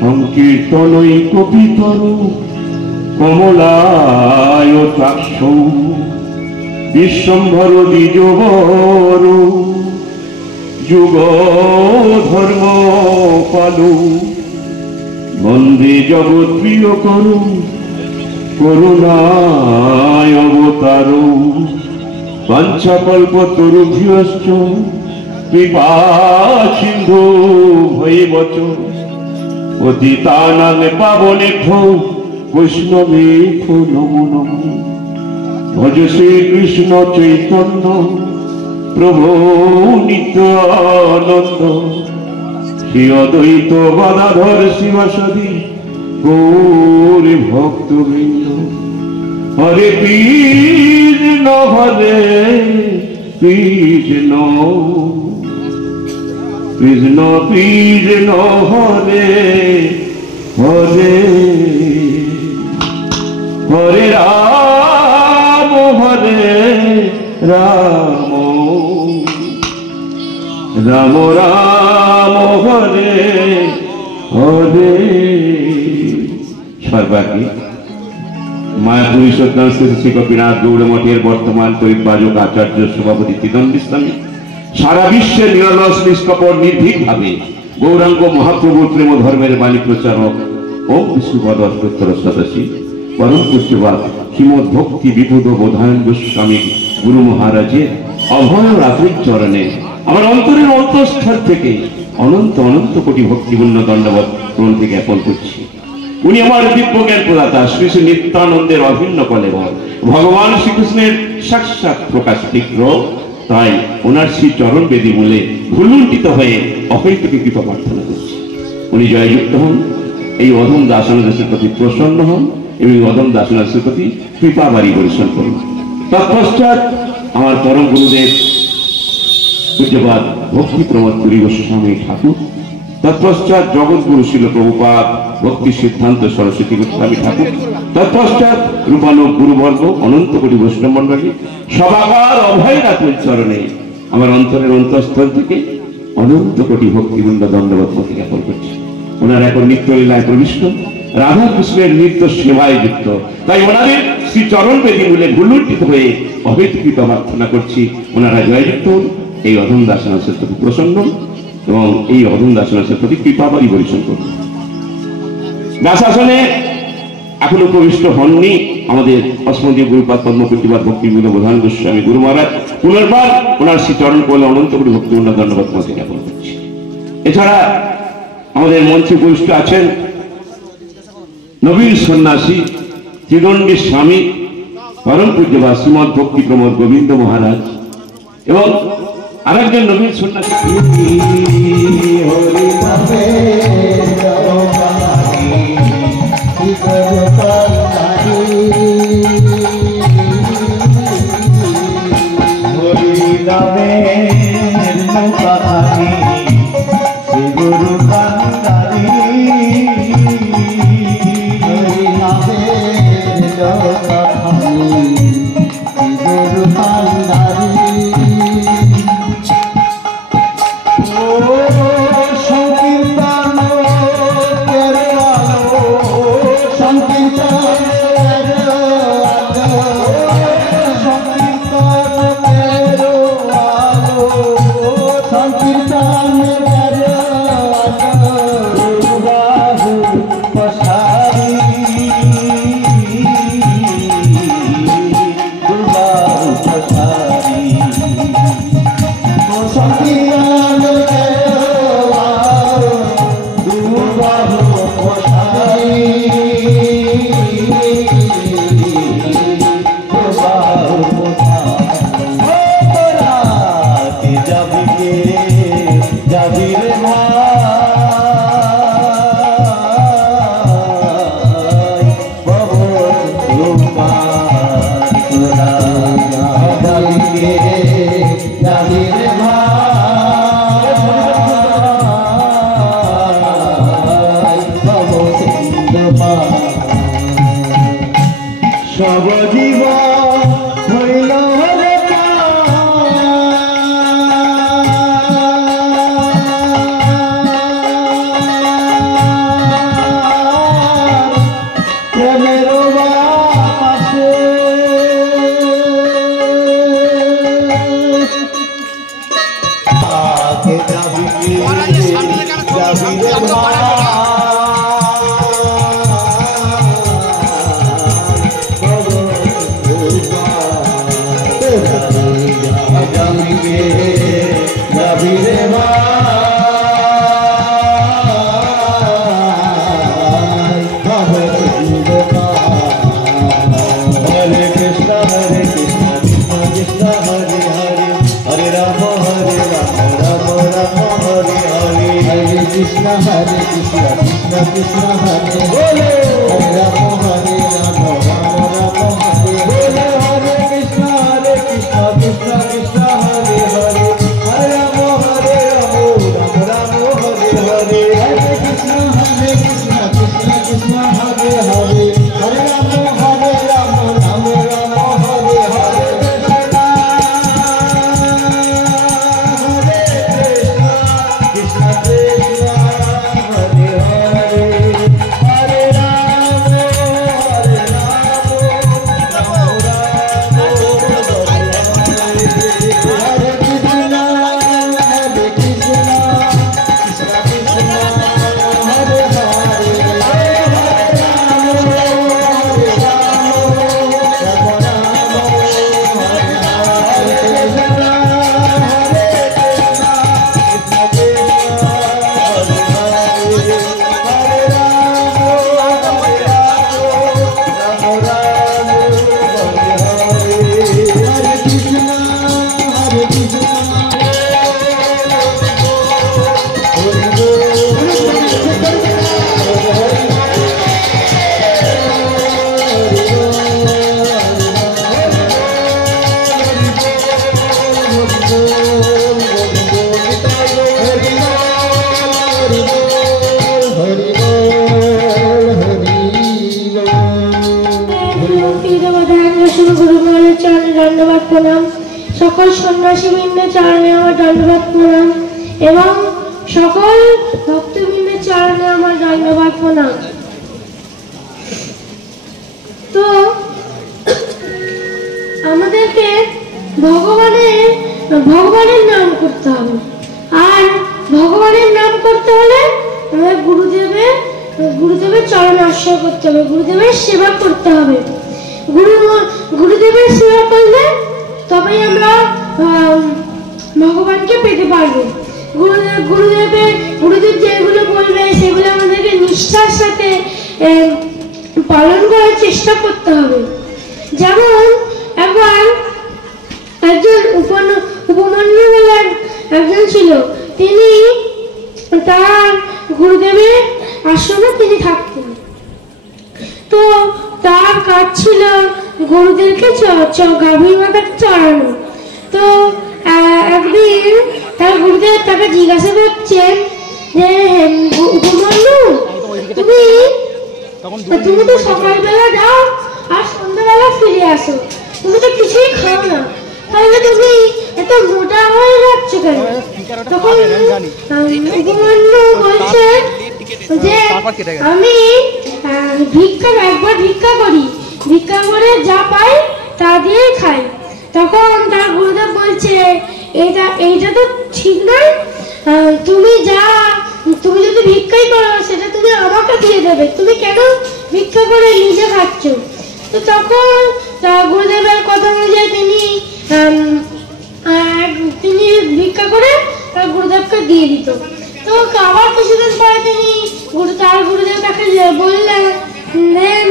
সংকীর্তনই কপিতর কমলায় চাক্ষ বিশ্বম্ভর দ্বিজবর যুগ ধর্ম পালু বন্দে জগৎ প্রিয় করু করুণায় অবতার বাঞ্ছাকল্পতরুভ্যশ্চ কৃপা সিন্ধু ভৈবচ পতিতানাং পাবনেভ্যো বৈষ্ণবেভ্যো নমো নমঃ। ভজ শ্রীকৃষ্ণ চৈতন্য প্রভু নিত্যানন্দ শ্রী অদ্বৈত গদাধর শিবাসাদি গৌর ভক্তবৃন্দ। হরে কৃষ্ণ হরে কৃষ্ণ কৃষ্ণ কৃষ্ণ হরে হরে হরে রাম রাম রাম রাম হরে হরে। সর্বাগ্রে মায়াপুরী সত্যান শ্রী গোপীনাথ গৌড়মঠের বর্তমান পরিব্রাজক আচার্য সভাপতি চিদম্বর স্বামী সারা বিশ্বে নিরলস নিষ্কপট নির্ভীকভাবে গৌরাঙ্গ মহাপ্রভুর প্রেম ধর্মের বাণী প্রচারক ও বিষ্ণুপদ অষ্টোত্তর শতাশী পরম পূজ্যবাদ শ্রীমদ ভক্তি বিপুদ বোধায়ন গোস্বামী গুরু মহারাজের অভয় রাত্রির চরণে আমার অন্তরের অন্তঃস্থল থেকে অনন্ত অনন্ত কোটি ভক্তিপূর্ণ দণ্ডবত গ্রন্থে জ্ঞাপন করছি। উনি আমার দিব্য জ্ঞান প্রদাতা শ্রী শ্রী নিত্যানন্দের অভিন্ন কলেবর ভগবান শ্রীকৃষ্ণের সাক্ষাৎ প্রকাশ বিগ্রহ। তাই ওনার শ্রী চরণ বেদী মূলে ভুলুণ্ঠিত হয়ে অহৈতুকী কৃপা প্রার্থনা করছি। উনি জয়যুক্ত হন, এই অধম দাসনাদাসের প্রতি প্রসন্ন হন এবং অধম দাসনাদাসের প্রতি কৃপা বাড়ি পরিশ্রম করুন। তৎপশ্চাৎ আমার পরম গুরুদেব পূজ্যপাদ ভক্তি প্রমোদ পুরী গোস্বামী ঠাকুর, তৎপশ্চাৎ জগৎগুরু শিল প্রভুপাদ ভক্তি সিদ্ধান্ত সরস্বতী গোস্বামী ঠাকুর, তৎপশ্চাৎ রূপালোক গুরুবর্গ অনন্ত কোটি বৈষ্ণব মণ্ডলী সবাকার অভয় রাতের চরণে আমার অন্তরের অন্তঃস্থল থেকে অনন্ত কোটি ভক্তিবৃন্দ দণ্ডবত মতে জ্ঞাপন করছি। ওনারা এখন নিত্যলীলায় প্রবিষ্ট, রাধা কৃষ্ণের নিত্য সেবায় যুক্ত। তাই ওনাদের শ্রী চরণ বেদী মূলে ভুলুণ্ঠিত হয়ে অহেতুকৃত প্রার্থনা করছি। ওনারা জয়যুক্ত হন, এই অধম দাসনাথের প্রতি প্রসন্ন এবং এই অধম দাসনাথের প্রতি কৃপাবাড়ি পরিশ্রম করুন। দাসাসনে এখনো প্রবিষ্ট হননি আমাদের অসমদীয় গুরুপাদ পদ্মপূজ্যপাদ ভক্তিবিনোদ প্রধান গোস্বামী গুরু মহারাজ। পুনর্বার ওনার শ্রী চরণ করলে অনন্ত কোটি ভক্তিপূর্ণ দণ্ডবত মতে জ্ঞাপন করছি। এছাড়া আমাদের মঞ্চে উপবিষ্ট আছেন নবীন সন্ন্যাসী ত্রিদণ্ডী স্বামী পরম পূজ্যপাদ শ্রীমদ ভক্তি প্রমোদ গোবিন্দ মহারাজ এবং আরেকজন নবীন সন্ন্যাসী Hare Rama ধন্যবাদ প্রণাম। সকল সন্ন্যাসীবৃন্দের চরণে আমার ধন্যবাদ প্রণাম এবং সকল ভক্তবৃন্দের চরণে আমার ধন্যবাদ প্রণাম। তো আমাদেরকে ভগবানের নাম করতে হবে, আর ভগবানের নাম করতে হলে আমাদের গুরুদেবের চরণে আশ্রয় করতে হবে, গুরুদেবের সেবা করতে হবে। গুরুদেবের সেবা করলে তবেই আমরা ভগবানকে পেতে পারবো। গুরুদেব যেগুলো বলবে সেগুলো আমাদেরকে নিষ্ঠার সাথে পালন করার চেষ্টা করতে হবে। যেমন একবার একজন উপমন্যু বলে একজন ছিল, তিনি তার গুরুদেবের আশ্রমে তিনি থাকতেন। তো তার কাজ ছিল গরুদেরকে গাভীর মাথাকে চড়ানো। তো একদিন তার গুরুদেব তাকে জিজ্ঞাসা করছেন যে উপমন্যু, তুমি তো সকালবেলা যাও আর সন্ধ্যাবেলা ফিরে আসো, তুমি তো কিছুই খাও না, তাহলে তুমি এত মোটা হয়ে যাচ্ছ কেন? তখন উপমন্যু বলছে যে আমি একবার ভিক্ষা করি, ভিক্ষা করে যা পাই তা দিয়েই খাই। তখন তার গুরুদেব বলছে এইটা তো ঠিক নয়, তুমি যদি ভিক্ষাই করো সেটা তুমি আমাকে দিয়ে দেবে, তুমি কেন ভিক্ষা করে নিজে খাচ্ছ? তো তখন গুরুদেবের কথা অনুযায়ী তিনি ভিক্ষা করে তার গুরুদেবকে দিয়ে দিত। তো আবার কিছুদিন পরে তার গুরুদেব তাকে বললেন,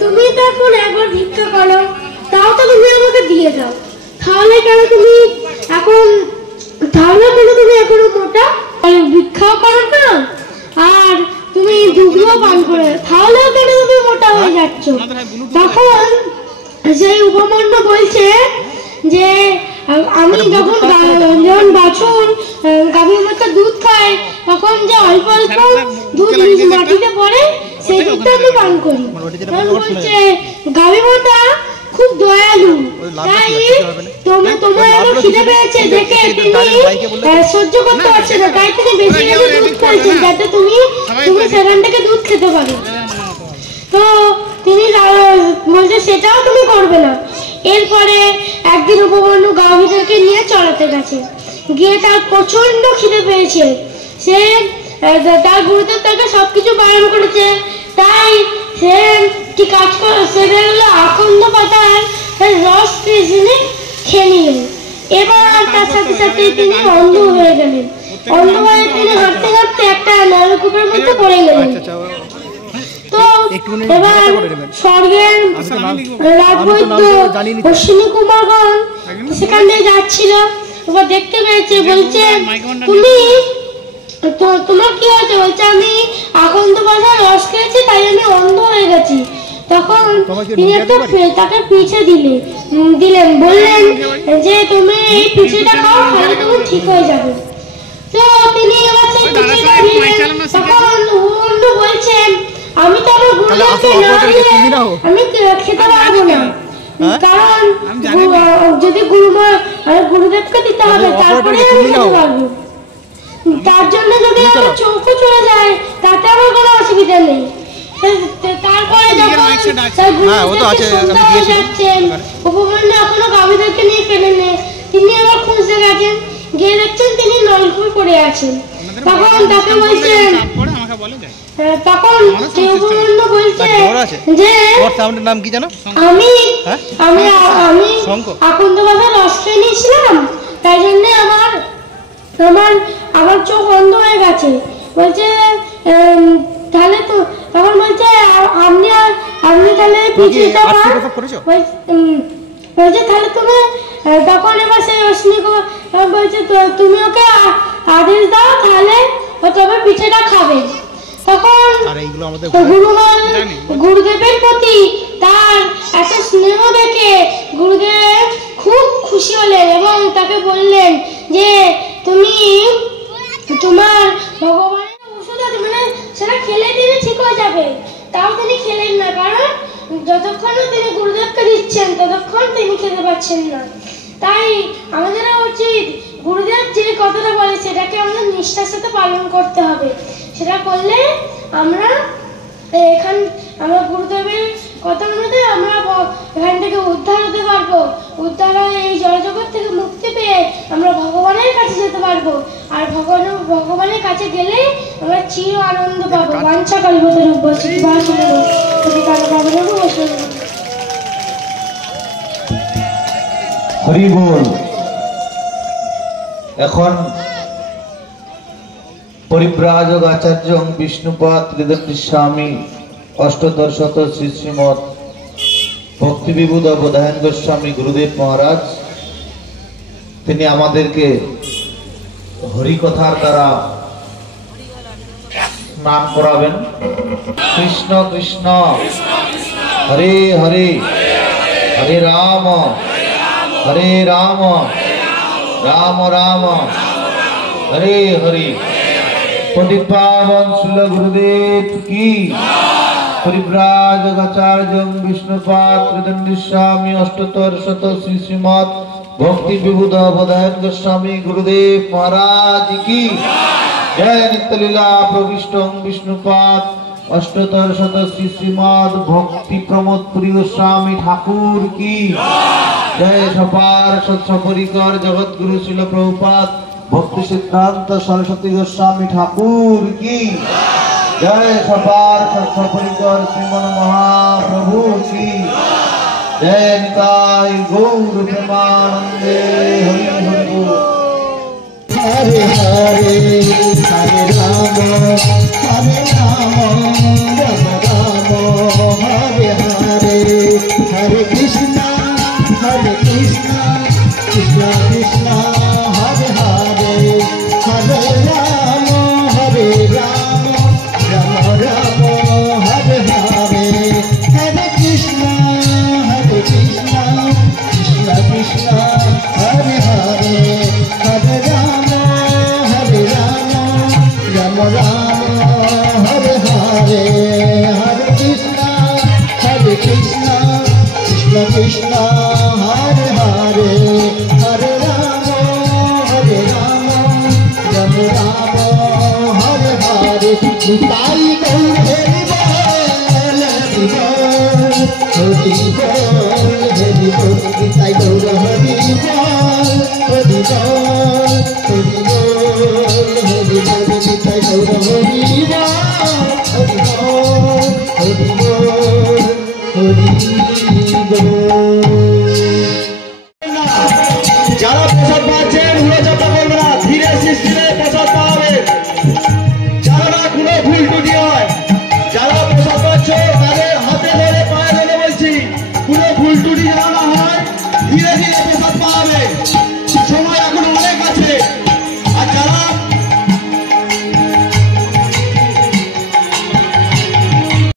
তুমি তো এখন একবার ভিক্ষা করো, তাও তো তুমি আমাকে দিয়ে দাও, তাহলে কেন তুমি এখনো মোটা? ভিক্ষাও করো না আর তুমি দুধও পান করে, তাহলেও কেন তুমি মোটা হয়ে যাচ্ছ? তখন সেই উপমন্যু বলছে যে আমি যখন বাছুর গাভীর মতো দুধ খাই, তখন যে অল্প অল্প দুধ মাটিতে পড়ে সেই দুধটা আমি পান করি। তখন বলছে গাভী মাতা খুব দয়ালু, তাই তোমার এত খিদে পেয়েছে দেখে তিনি সহ্য করতে পারছে না, তাই তিনি বেশি বেশি দুধ খাইছেন যাতে তুমি সেখান থেকে দুধ খেতে পারো। তো তিনি বলছে সেটাও তুমি করবে না। এরপরে একদিন উপমন্যু গাভীদেরকে নিয়ে চড়াতে গেছে, গিয়ে তার প্রচন্ড খিদে পেয়েছে। সে তার গুরুদেব তাকে সবকিছু বারণ করেছে, তাই সে কি কাজ করে, সে দেখলো আকন্দ পাতার রস তিনি খেয়ে নিলেন। এবার তার সাথে সাথে তিনি অন্ধ হয়ে গেলেন। অন্ধ হয়ে তিনি হাঁটতে হাঁটতে একটা নলকূপের মধ্যে পড়ে গেলেন। তো এবার স্বর্গের রাজবৈদ্য অশ্বিনী কুমারগণ সেখান দিয়ে যাচ্ছিল, এবার দেখতে পেয়েছে, বলছে তোমার কি হয়েছে? বলছে আমি আকন্দ পাতার রস খেয়েছি, তাই আমি অন্ধ হয়ে গেছি। তখন তিনি তাকে পিঠে দিলেন, বললেন যে তুমি এই পিঠেটা খাও, তাহলে তুমি ঠিক হয়ে যাবে। তো তিনি এবার সেই পিঠেটা দিলেন। তখন উপমন্যু বলছেন আমি তো আমার গুরুদেবকে না দিলে আমি খেতে পারবো না, কারণ যদি গুরুদেবকে দিতে হবে তারপরে আমি খেতে পারবো। তার জন্য যদি আমার চৌকো চলে যায় তাতে আমার কোনো অসুবিধা নেই। তারপরে যখন উপমন্যু এখনো গাভীদেরকে নিয়ে ফেলে নেই, তিনি আবার খুঁজতে গেছেন, গিয়ে দেখছেন তিনি নলকূপে পড়ে আছেন। তখন তাকে বলছেন, তখন উপমন্যু বলছে যে আমি আকন্দ পাতার রস খেয়ে নিয়েছিলাম, তাই জন্য আমার চোখ অন্ধ হয়ে গেছে। বলছে তাহলে তো, তখন বলছে আপনি তাহলে পিছিয়েটা বলছে তাহলে তুমি, তখন এবার সেই অশ্বিনী বলছে তুমি ওকে আদেশ দাও, তাহলে ও তবে পিঠেটা খাবে। তখন গুরুদেবের প্রতি তার এত স্নেহ দেখে গুরুদেব খুব খুশি আমাকে বললেন যে তুমি তোমার ভগবানের ওষুধ আছে, মানে সেটা খেলে তিনি ঠিক হয়ে যাবে। তাও তিনি খেলেন না, কারণ যতক্ষণ না তিনি গুরুদেবকে দিচ্ছেন ততক্ষণ তিনি খেতে পাচ্ছেন না। তাই আমাদেরও উচিত গুরুদেব যে কথাটা বলে সেটাকে আমাদের নিষ্ঠার সাথে পালন করতে হবে। সেটা করলে আমরা গুরুদেবের কথা অনুযায়ী আমরা এখান থেকে উদ্ধার হতে পারবো। উদ্ধার হয়ে এই জড়জগৎ থেকে মুক্তি পেয়ে আমরা ভগবানের কাছে যেতে পারবো। আর ভগবানের কাছে গেলে আমরা চির আনন্দ পাবো। বাঞ্ছা কালীপতের উপস্থিত হরি বল। এখন পরিব্রাজক আচার্য বিষ্ণুপাদ ত্রিদণ্ডী স্বামী অষ্টদশ শত শ্রী শ্রীমৎ ভক্তি বিবুধ বোধায়ন গোস্বামী গুরুদেব মহারাজ তিনি আমাদেরকে হরিকথার দ্বারা স্নান করাবেন। কৃষ্ণ কৃষ্ণ হরে হরে হরে রাম হরে রাম রাম রাম হরে হরে। পতিত পাবন শ্রীল গুরুদেব কি। পরিব্রাজক আচার্য বিষ্ণুপাদ ত্রিদণ্ডী স্বামী অষ্টতর শত শ্রী শ্রীমৎ ভক্তি বিবুধ বোধায়ন গোস্বামী গুরুদেব মহারাজ কি। জয় নিত্যলীলা প্রবিষ্ট বিষ্ণুপাদ অষ্টতর শত শ্রী শ্রীমৎ ভক্তি প্রমোদ পুরী গোস্বামী ঠাকুর কি। জয় সপার সৎসপরিকর জগৎগুরু শিল প্রভুপাদ ভক্তি সিদ্ধান্ত সরস্বতী গোস্বামী ঠাকুর কি। জয় সপার সৎসপরিকর শ্রীমন মহাপ্রভু কি। জয় নিতাই গৌর প্রেমানন্দে হরি হরি বল। हरे हरे हरे राम राम राम हरे हरे हरे कृष्ण कृष्ण कृष्ण हरे हरे हरे राम राम राम हरे हरे हरे कृष्ण कृष्ण कृष्ण हरे हरे हरे राम राम राम हरे हरे हरे कृष्ण कृष्ण कृष्ण हरे हरे हरे राम राम राम हरे हरे निताई गौर हरि बोल हरि बोल हरि बोल निताई गौर हरि बोल हरि बोल हरि बोल हरि बोल निताई गौर हरि बोल हरि बोल हरि बोल। যারা প্রসাদ পাচ্ছেন ভুলে যাত্রা করবে না, ধীরে শিশিরে প্রসাদ পাবে। যারা কোনো ভুল টুটি হয়, যারা প্রসাদ পাচ্ছ তাদের হাতে ধরে পায়ে ধরে বলছি, কোনো ভুল টুটি যেন না হয়, ধীরে ধীরে